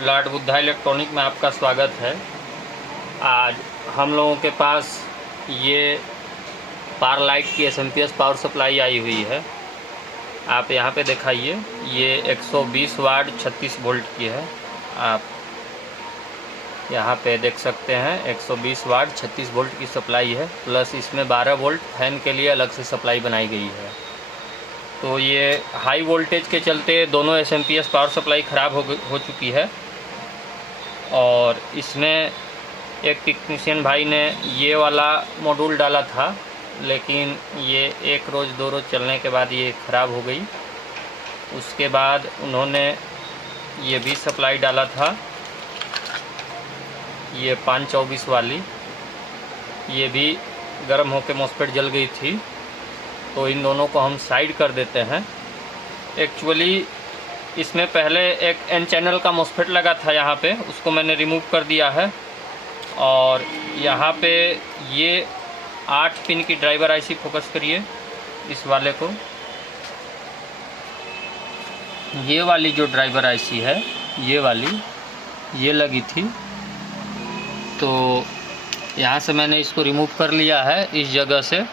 Lord Buddha electronic में आपका स्वागत है। आज हम लोगों के पास ये पावर लाइट की एसएमपीएस पावर सप्लाई आई हुई है। आप यहाँ पे दिखाइए, ये 120 वाट 36 वोल्ट की है। आप यहाँ पे देख सकते हैं 120 वाट 36 वोल्ट की सप्लाई है, प्लस इसमें 12 वोल्ट फैन के लिए अलग से सप्लाई बनाई गई है। तो ये हाई वोल्टेज के चलते दोनों एसएमपीएस पावर सप्लाई ख़राब हो चुकी है। और इसमें एक टेक्नीशियन भाई ने ये वाला मॉड्यूल डाला था, लेकिन ये एक रोज़ दो रोज़ चलने के बाद ये ख़राब हो गई। उसके बाद उन्होंने ये भी सप्लाई डाला था, ये 524 वाली, ये भी गर्म होकर मॉस्फेट जल गई थी। तो इन दोनों को हम साइड कर देते हैं। एक्चुअली इसमें पहले एक एन चैनल का मॉस्फेट लगा था यहाँ पे, उसको मैंने रिमूव कर दिया है। और यहाँ पे ये 8 पिन की ड्राइवर आईसी फोकस करिए इस वाले को। ये वाली जो ड्राइवर आईसी है, ये वाली ये लगी थी, तो यहाँ से मैंने इसको रिमूव कर लिया है इस जगह से।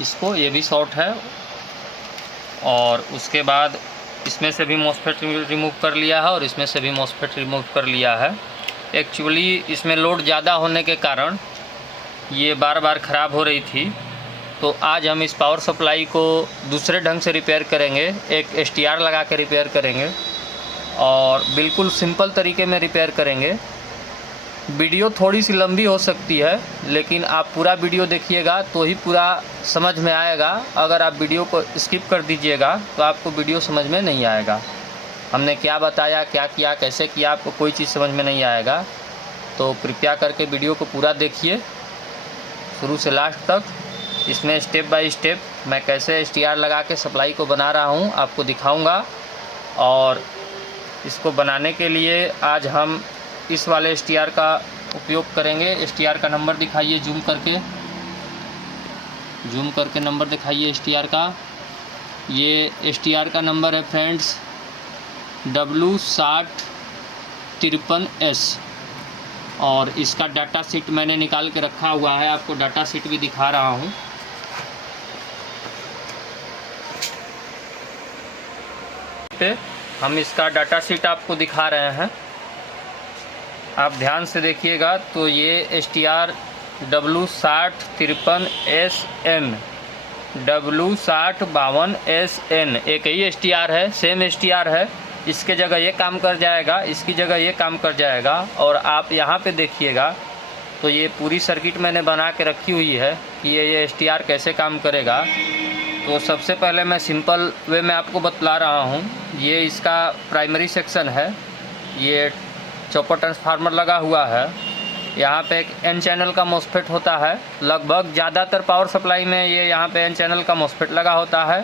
इसको ये भी शॉर्ट है। और उसके बाद इसमें से भी मॉस्फेट रिमूव कर लिया है और इसमें से भी मॉस्फेट रिमूव कर लिया है। एक्चुअली इसमें लोड ज़्यादा होने के कारण ये बार बार ख़राब हो रही थी। तो आज हम इस पावर सप्लाई को दूसरे ढंग से रिपेयर करेंगे, एक एसटीआर लगा के रिपेयर करेंगे और बिल्कुल सिंपल तरीके में रिपेयर करेंगे। वीडियो थोड़ी सी लंबी हो सकती है, लेकिन आप पूरा वीडियो देखिएगा तो ही पूरा समझ में आएगा। अगर आप वीडियो को स्किप कर दीजिएगा तो आपको वीडियो समझ में नहीं आएगा। हमने क्या बताया, क्या किया, कैसे किया, आपको कोई चीज़ समझ में नहीं आएगा। तो कृपया करके वीडियो को पूरा देखिए शुरू से लास्ट तक। इसमें स्टेप बाय स्टेप मैं कैसे एसटीआर लगा के सप्लाई को बना रहा हूँ आपको दिखाऊँगा। और इसको बनाने के लिए आज हम इस वाले एसटीआर का उपयोग करेंगे। एसटीआर का नंबर दिखाइए, जूम करके नंबर दिखाइए एसटीआर का। ये एसटीआर का नंबर है फ्रेंड्स W6053S। और इसका डाटा शीट मैंने निकाल के रखा हुआ है, आपको डाटा शीट भी दिखा रहा हूँ। हम इसका डाटा शीट आपको दिखा रहे हैं, आप ध्यान से देखिएगा। तो ये एसटीआर W6053SN W6052SN एक ही एसटीआर है, सेम एसटीआर है। इसके जगह ये काम कर जाएगा, इसकी जगह ये काम कर जाएगा। और आप यहाँ पे देखिएगा तो ये पूरी सर्किट मैंने बना के रखी हुई है कि ये एसटीआर कैसे काम करेगा। तो सबसे पहले मैं सिंपल वे में आपको बतला रहा हूँ। ये इसका प्राइमरी सेक्शन है, ये चॉपर ट्रांसफार्मर लगा हुआ है। यहाँ पे एक एन चैनल का मॉस्फेट होता है। लगभग ज़्यादातर पावर सप्लाई में ये यहाँ पे एन चैनल का मॉस्फेट लगा होता है।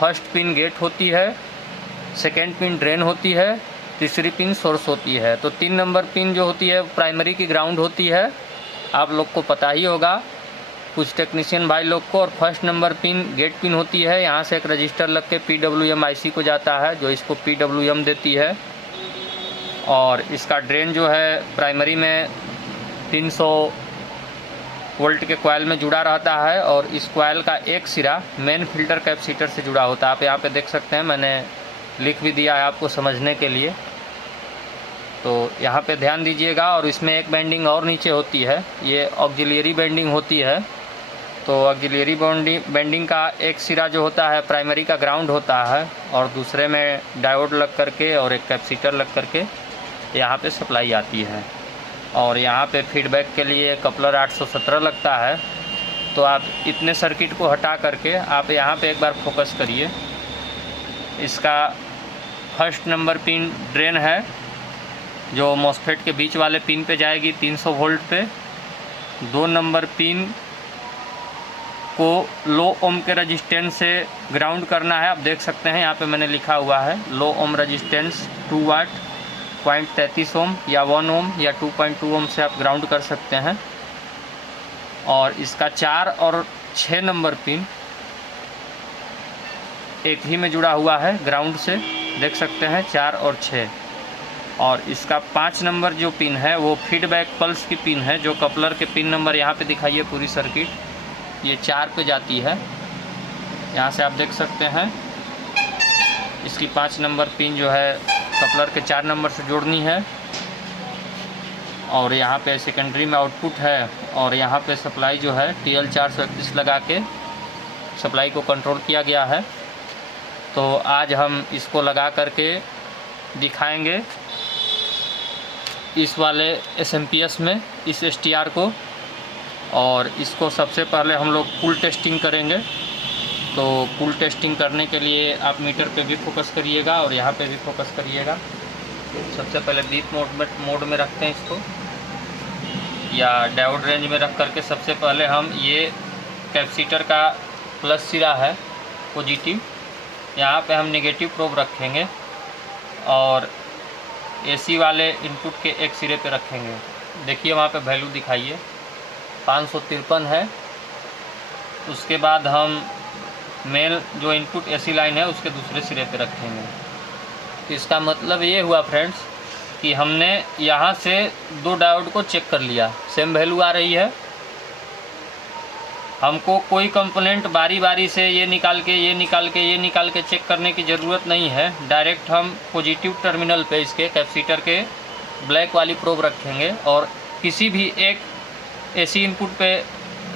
फर्स्ट पिन गेट होती है, सेकेंड पिन ड्रेन होती है, तीसरी पिन सोर्स होती है। तो 3 नंबर पिन जो होती है प्राइमरी की ग्राउंड होती है, आप लोग को पता ही होगा कुछ टेक्नीशियन भाई लोग को। और first number pin gate pin होती है, यहाँ से एक रजिस्टर लग के PWM IC को जाता है जो इसको PWM देती है। और इसका ड्रेन जो है प्राइमरी में 300 वोल्ट के कॉइल में जुड़ा रहता है। और इस कॉइल का एक सिरा मेन फिल्टर कैपेसिटर से जुड़ा होता है। आप यहाँ पे देख सकते हैं, मैंने लिख भी दिया है आपको समझने के लिए। तो यहाँ पे ध्यान दीजिएगा। और इसमें एक बेंडिंग और नीचे होती है, ये ऑक्सिलरी बेंडिंग होती है। तो ऑक्सिलरी बेंडिंग का एक सिरा जो होता है प्राइमरी का ग्राउंड होता है, और दूसरे में डायोड लग करके और एक कैपेसिटर लग करके यहाँ पे सप्लाई आती है। और यहाँ पे फीडबैक के लिए कपलर 817 लगता है। तो आप इतने सर्किट को हटा करके आप यहाँ पे एक बार फोकस करिए। इसका फर्स्ट नंबर पिन ड्रेन है जो मॉस्फेट के बीच वाले पिन पे जाएगी 300 वोल्ट पे। 2 नंबर पिन को लो ओम के रजिस्टेंस से ग्राउंड करना है। आप देख सकते हैं यहाँ पे मैंने लिखा हुआ है लो ओम रजिस्टेंस 2 वाट 0.33 ओम या 1 ओम या 2.2 ओम से आप ग्राउंड कर सकते हैं। और इसका 4 और 6 नंबर पिन एक ही में जुड़ा हुआ है ग्राउंड से, देख सकते हैं 4 और 6। और इसका 5 नंबर जो पिन है वो फीडबैक पल्स की पिन है, जो कपलर के पिन नंबर यहाँ पे दिखाइए पूरी सर्किट ये 4 पे जाती है। यहाँ से आप देख सकते हैं इसकी 5 नंबर पिन जो है कपलर के 4 नंबर से जोड़नी है। और यहाँ पे सेकेंडरी में आउटपुट है और यहाँ पे सप्लाई जो है TL431 लगा के सप्लाई को कंट्रोल किया गया है। तो आज हम इसको लगा करके दिखाएंगे इस वाले SMPS में इस STR को, और इसको सबसे पहले हम लोग कूल टेस्टिंग करेंगे। तो कूल टेस्टिंग करने के लिए आप मीटर पे भी फोकस करिएगा और यहाँ पे भी फोकस करिएगा। सबसे पहले बीप मोड में रखते हैं इसको, या डायोड रेंज में रख करके सबसे पहले हम ये कैपेसिटर का प्लस सिरा है पॉजिटिव, यहाँ पे हम नेगेटिव प्रोब रखेंगे और AC वाले इनपुट के एक सिरे पे रखेंगे। देखिए वहाँ पे वैल्यू दिखाइए 553 है। उसके बाद हम मेन जो इनपुट AC लाइन है उसके दूसरे सिरे पे रखेंगे। तो इसका मतलब ये हुआ फ्रेंड्स कि हमने यहाँ से 2 डायोड को चेक कर लिया, सेम वैल्यू आ रही है। हमको कोई कंपोनेंट बारी बारी से ये निकाल के चेक करने की ज़रूरत नहीं है। डायरेक्ट हम पॉजिटिव टर्मिनल पे इसके कैपेसिटर के ब्लैक वाली प्रोब रखेंगे और किसी भी एक AC इनपुट पे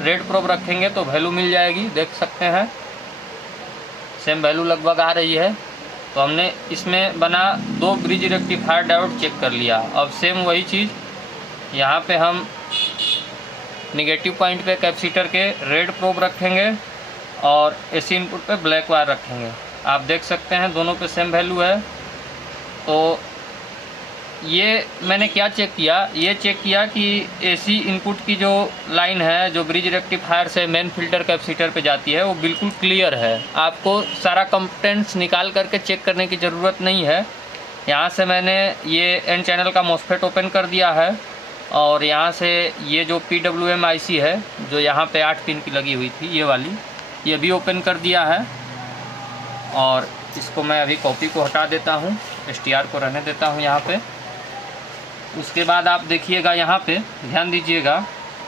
रेड प्रोब रखेंगे तो वैल्यू मिल जाएगी। देख सकते हैं सेम वैल्यू लगभग आ रही है। तो हमने इसमें बना 2 ब्रिज रेक्टिफायर डायोड चेक कर लिया। अब सेम वही चीज़ यहाँ पे हम निगेटिव पॉइंट पे कैपेसिटर के रेड प्रोब रखेंगे और AC इनपुट पे ब्लैक वायर रखेंगे। आप देख सकते हैं दोनों पे सेम वैल्यू है। तो ये मैंने क्या चेक किया, ये चेक किया कि AC इनपुट की जो लाइन है जो ब्रिज रेक्टिफायर से मेन फिल्टर कैपेसिटर पे जाती है वो बिल्कुल क्लियर है। आपको सारा कंपोनेंट्स निकाल करके चेक करने की ज़रूरत नहीं है। यहाँ से मैंने ये N चैनल का MOSFET ओपन कर दिया है और यहाँ से ये जो PWM IC है जो यहाँ पे 8 पिन की लगी हुई थी ये वाली, ये भी ओपन कर दिया है। और इसको मैं अभी कॉपी को हटा देता हूँ, STR को रहने देता हूँ यहाँ पे। उसके बाद आप देखिएगा यहाँ पे ध्यान दीजिएगा,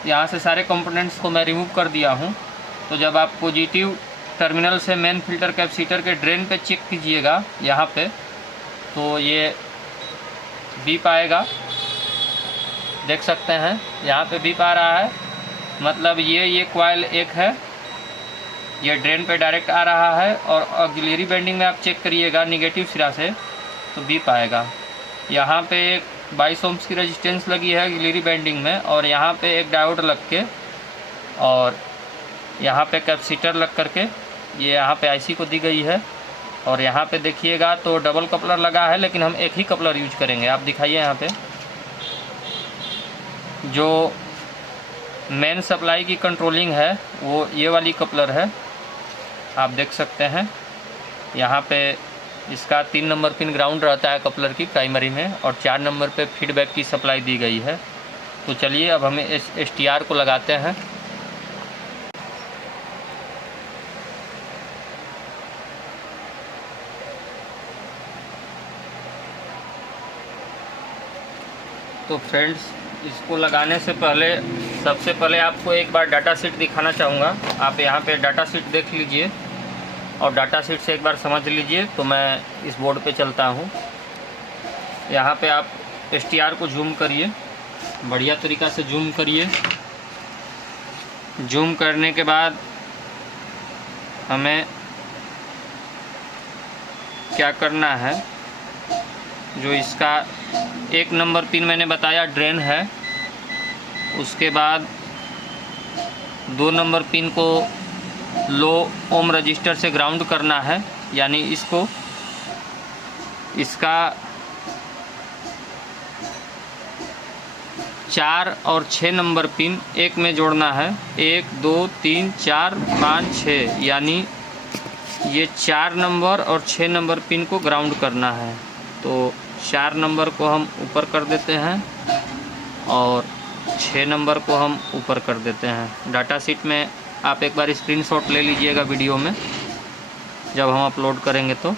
यहाँ से सारे कंपोनेंट्स को मैं रिमूव कर दिया हूँ। तो जब आप पॉजिटिव टर्मिनल से मेन फिल्टर कैपेसिटर के ड्रेन पे चेक कीजिएगा यहाँ पे, तो ये बीप आएगा। देख सकते हैं यहाँ पे बीप आ रहा है, मतलब ये कॉइल 1 है, ये ड्रेन पे डायरेक्ट आ रहा है। और ऑक्सिलरी बेंडिंग में आप चेक करिएगा निगेटिव सिरा से तो बीप आएगा। यहाँ पे एक 22 ओम्स की रेजिस्टेंस लगी है ऑक्सिलरी बेंडिंग में, और यहाँ पे एक डायोड लग के और यहाँ पे कैपेसिटर लग करके ये यहाँ पे IC को दी गई है। और यहाँ पे देखिएगा तो डबल कपलर लगा है, लेकिन हम एक ही कपलर यूज करेंगे। आप दिखाइए यहाँ पे जो मेन सप्लाई की कंट्रोलिंग है वो ये वाली कपलर है। आप देख सकते हैं यहाँ पे इसका 3 नंबर पिन ग्राउंड रहता है कपलर की प्राइमरी में, और 4 नंबर पे फीडबैक की सप्लाई दी गई है। तो चलिए अब हमें इस STR को लगाते हैं। तो फ्रेंड्स इसको लगाने से पहले सबसे पहले आपको एक बार डाटा शीट दिखाना चाहूँगा। आप यहाँ पे डाटा शीट देख लीजिए और डाटा शीट से एक बार समझ लीजिए। तो मैं इस बोर्ड पे चलता हूँ। यहाँ पे आप STR को जूम करिए, बढ़िया तरीक़ा से जूम करिए। जूम करने के बाद हमें क्या करना है, जो इसका 1 नंबर पिन मैंने बताया ड्रेन है, उसके बाद 2 नंबर पिन को लो ओम रजिस्टर से ग्राउंड करना है, यानी इसको इसका 4 और 6 नंबर पिन एक में जोड़ना है। 1 2 3 4 5 6, यानी ये 4 नंबर और 6 नंबर पिन को ग्राउंड करना है। तो 4 नंबर को हम ऊपर कर देते हैं और 6 नंबर को हम ऊपर कर देते हैं। डाटा शीट में आप एक बार स्क्रीनशॉट ले लीजिएगा वीडियो में जब हम अपलोड करेंगे। तो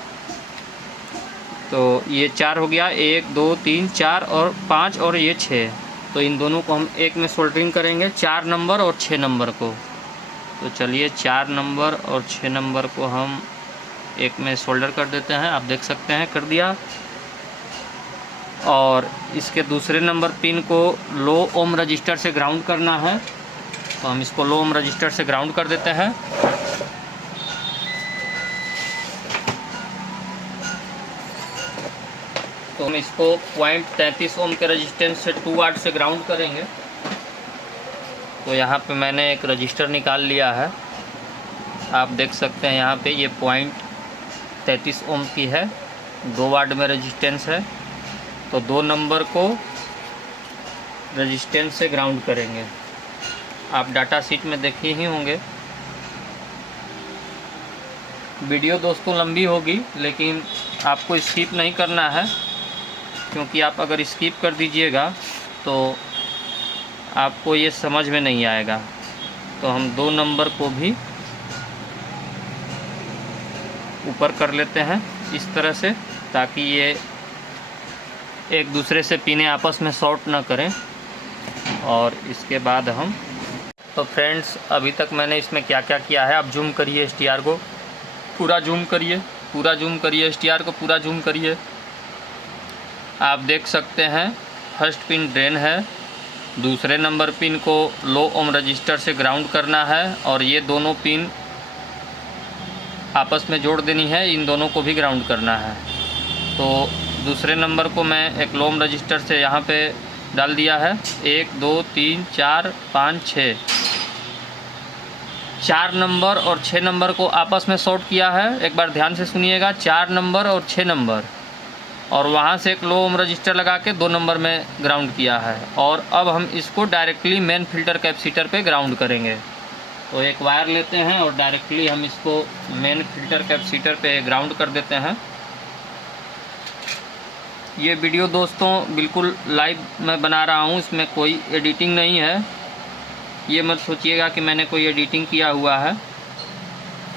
तो ये 4 हो गया, 1 2 3 4 और 5 और ये 6। तो इन दोनों को हम एक में सोल्डरिंग करेंगे, 4 नंबर और 6 नंबर को। तो चलिए 4 नंबर और 6 नंबर को हम एक में सोल्डर कर देते हैं। आप देख सकते हैं कर दिया। और इसके दूसरे नंबर पिन को लो ओम रजिस्टर से ग्राउंड करना है, तो हम इसको लो ओम रजिस्टर से ग्राउंड कर देते हैं। तो हम इसको 0.33 ओम के रजिस्टेंस से 2 वाट से ग्राउंड करेंगे। तो यहाँ पे मैंने एक रजिस्टर निकाल लिया है, आप देख सकते हैं यहाँ पे ये 0.33 ओम की है, 2 वाट में रजिस्टेंस है। तो 2 नंबर को रजिस्टेंस से ग्राउंड करेंगे। आप डाटा शीट में देखे ही होंगे। वीडियो दोस्तों लंबी होगी, लेकिन आपको स्किप नहीं करना है, क्योंकि आप अगर स्किप कर दीजिएगा तो आपको ये समझ में नहीं आएगा। तो हम 2 नंबर को भी ऊपर कर लेते हैं इस तरह से, ताकि ये एक दूसरे से पिने आपस में शॉर्ट ना करें। और इसके बाद हम तो फ्रेंड्स अभी तक मैंने इसमें क्या क्या किया है, आप जूम करिए STR को, पूरा जूम करिए, पूरा जूम करिए, STR को पूरा जूम करिए। आप देख सकते हैं फर्स्ट पिन ड्रेन है, दूसरे नंबर पिन को लो ओम रजिस्टर से ग्राउंड करना है और ये दोनों पिन आपस में जोड़ देनी है, इन दोनों को भी ग्राउंड करना है। तो दूसरे नंबर को मैं एक लो ओम रजिस्टर से यहाँ पे डाल दिया है। 1 2 3 4 5 6 4 नंबर और 6 नंबर को आपस में शॉर्ट किया है। एक बार ध्यान से सुनिएगा, 4 नंबर और 6 नंबर, और वहाँ से एक लो ओम रजिस्टर लगा के 2 नंबर में ग्राउंड किया है। और अब हम इसको डायरेक्टली मेन फिल्टर कैपेसिटर पे ग्राउंड करेंगे। तो एक वायर लेते हैं और डायरेक्टली हम इसको मेन फिल्टर कैपेसिटर पे ग्राउंड कर देते हैं। ये वीडियो दोस्तों बिल्कुल लाइव मैं बना रहा हूँ, इसमें कोई एडिटिंग नहीं है। ये मत सोचिएगा कि मैंने कोई एडिटिंग किया हुआ है।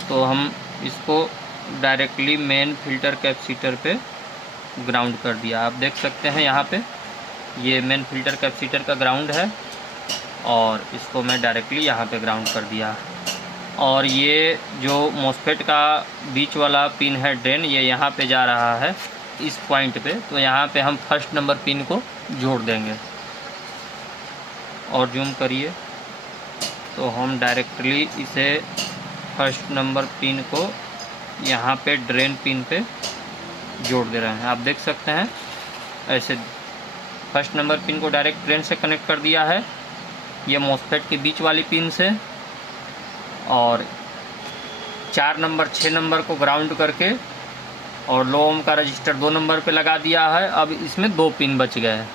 तो हम इसको डायरेक्टली मेन फिल्टर कैपेसिटर पे ग्राउंड कर दिया। आप देख सकते हैं यहाँ पे ये मेन फिल्टर कैपेसिटर का ग्राउंड है, और इसको मैं डायरेक्टली यहाँ पे ग्राउंड कर दिया। और ये जो मॉसफेट का बीच वाला पिन है ड्रेन, ये यहाँ पे जा रहा है इस पॉइंट पे। तो यहाँ पे हम फर्स्ट नंबर पिन को जोड़ देंगे। और जूम करिए, तो हम डायरेक्टली इसे फर्स्ट नंबर पिन को यहाँ पे ड्रेन पिन पे जोड़ दे रहे हैं। आप देख सकते हैं ऐसे फर्स्ट नंबर पिन को डायरेक्ट ड्रेन से कनेक्ट कर दिया है, ये मॉसफेट के बीच वाली पिन से। और 4 नंबर 6 नंबर को ग्राउंड करके और लो ओम का रजिस्टर 2 नंबर पे लगा दिया है। अब इसमें 2 पिन बच गए।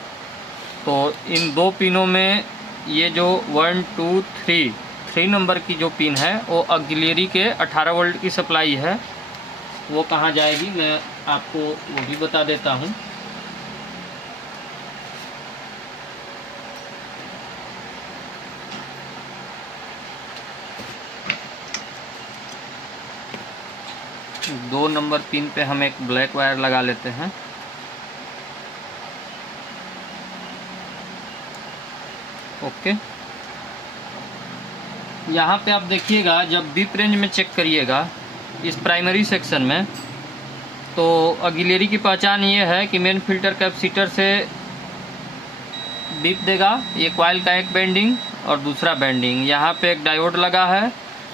तो इन 2 पिनों में ये जो 1 2 3 नंबर की जो पिन है वो ऑक्सिलरी के 18 वोल्ट की सप्लाई है। वो कहाँ जाएगी मैं आपको वो भी बता देता हूँ। दो नंबर पिन पे हम एक ब्लैक वायर लगा लेते हैं। ओके, यहाँ पे आप देखिएगा जब बीप रेंज में चेक करिएगा इस प्राइमरी सेक्शन में, तो ऑक्सिलरी की पहचान ये है कि मेन फिल्टर कैपेसिटर से बीप देगा। ये कॉइल का एक बेंडिंग और दूसरा बेंडिंग, यहाँ पे एक डायोड लगा है,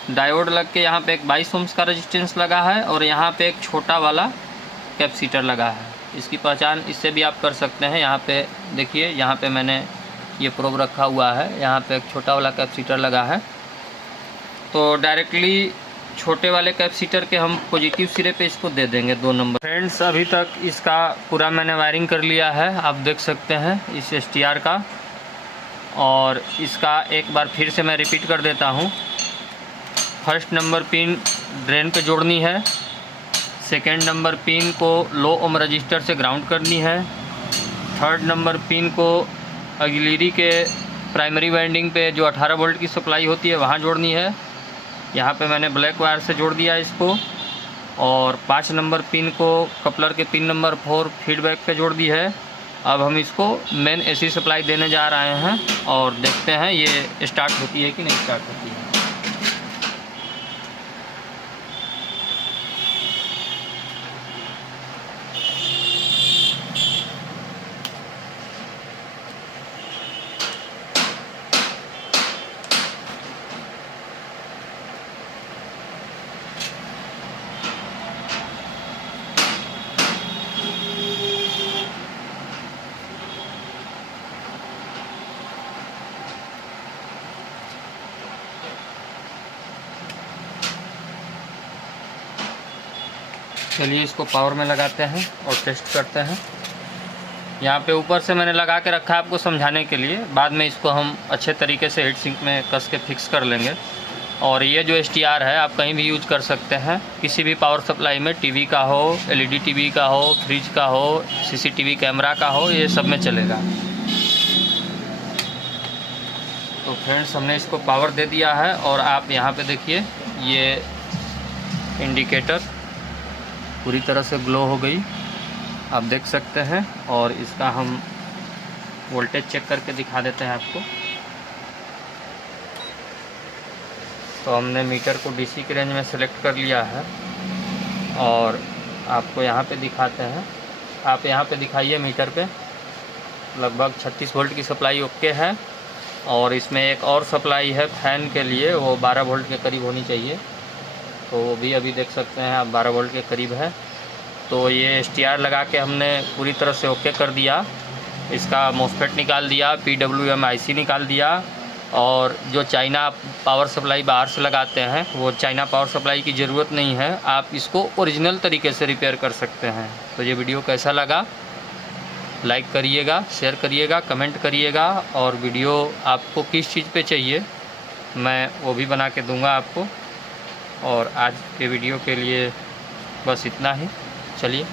डायोड लग के यहाँ पे एक 22 ओम्स का रेजिस्टेंस लगा है, और यहाँ पे एक छोटा वाला कैपेसिटर लगा है। इसकी पहचान इससे भी आप कर सकते हैं। यहाँ पे देखिए, यहाँ पे मैंने ये प्रोब रखा हुआ है, यहाँ पे एक छोटा वाला कैपेसिटर लगा है। तो डायरेक्टली छोटे वाले कैपेसिटर के हम पॉजिटिव सिरे पे इसको दे देंगे 2 नंबर। फ्रेंड्स अभी तक इसका पूरा मैंने वायरिंग कर लिया है, आप देख सकते हैं इस STR का। और इसका एक बार फिर से मैं रिपीट कर देता हूँ। फर्स्ट नंबर पिन ड्रेन पे जोड़नी है, सेकेंड नंबर पिन को लो ओम रजिस्टर से ग्राउंड करनी है, थर्ड नंबर पिन को ऑक्सिलरी के प्राइमरी वाइंडिंग पे जो 18 वोल्ट की सप्लाई होती है वहाँ जोड़नी है। यहाँ पे मैंने ब्लैक वायर से जोड़ दिया इसको। और 5 नंबर पिन को कपलर के पिन नंबर 4 फीडबैक पे जोड़ दी है। अब हम इसको मेन एसी सप्लाई देने जा रहे हैं और देखते हैं ये स्टार्ट होती है कि नहीं स्टार्ट होती है। चलिए इसको पावर में लगाते हैं और टेस्ट करते हैं। यहाँ पे ऊपर से मैंने लगा के रखा है आपको समझाने के लिए, बाद में इसको हम अच्छे तरीके से हीट सिंक में कस के फिक्स कर लेंगे। और ये जो STR है आप कहीं भी यूज कर सकते हैं, किसी भी पावर सप्लाई में, टीवी का हो, LED टीवी का हो, फ्रिज का हो, CCTV कैमरा का हो, ये सब में चलेगा। तो फ्रेंड्स हमने इसको पावर दे दिया है और आप यहाँ पे देखिए ये इंडिकेटर पूरी तरह से ग्लो हो गई, आप देख सकते हैं। और इसका हम वोल्टेज चेक करके दिखा देते हैं आपको। तो हमने मीटर को DC के रेंज में सेलेक्ट कर लिया है और आपको यहाँ पे दिखाते हैं। आप यहाँ पे दिखाइए मीटर पे लगभग 36 वोल्ट की सप्लाई ओके है। और इसमें एक और सप्लाई है फैन के लिए, वो 12 वोल्ट के करीब होनी चाहिए, तो वो भी अभी देख सकते हैं आप 12 वोल्ट के करीब है। तो ये STR लगा के हमने पूरी तरह से ओके कर दिया। इसका MOSFET निकाल दिया, PWM IC निकाल दिया। और जो चाइना पावर सप्लाई बाहर से लगाते हैं वो चाइना पावर सप्लाई की ज़रूरत नहीं है, आप इसको ओरिजिनल तरीके से रिपेयर कर सकते हैं। तो ये वीडियो कैसा लगा लाइक करिएगा, शेयर करिएगा, कमेंट करिएगा। और वीडियो आपको किस चीज़ पे चाहिए मैं वो भी बना के दूंगा आपको। और आज के वीडियो के लिए बस इतना ही। चलिए।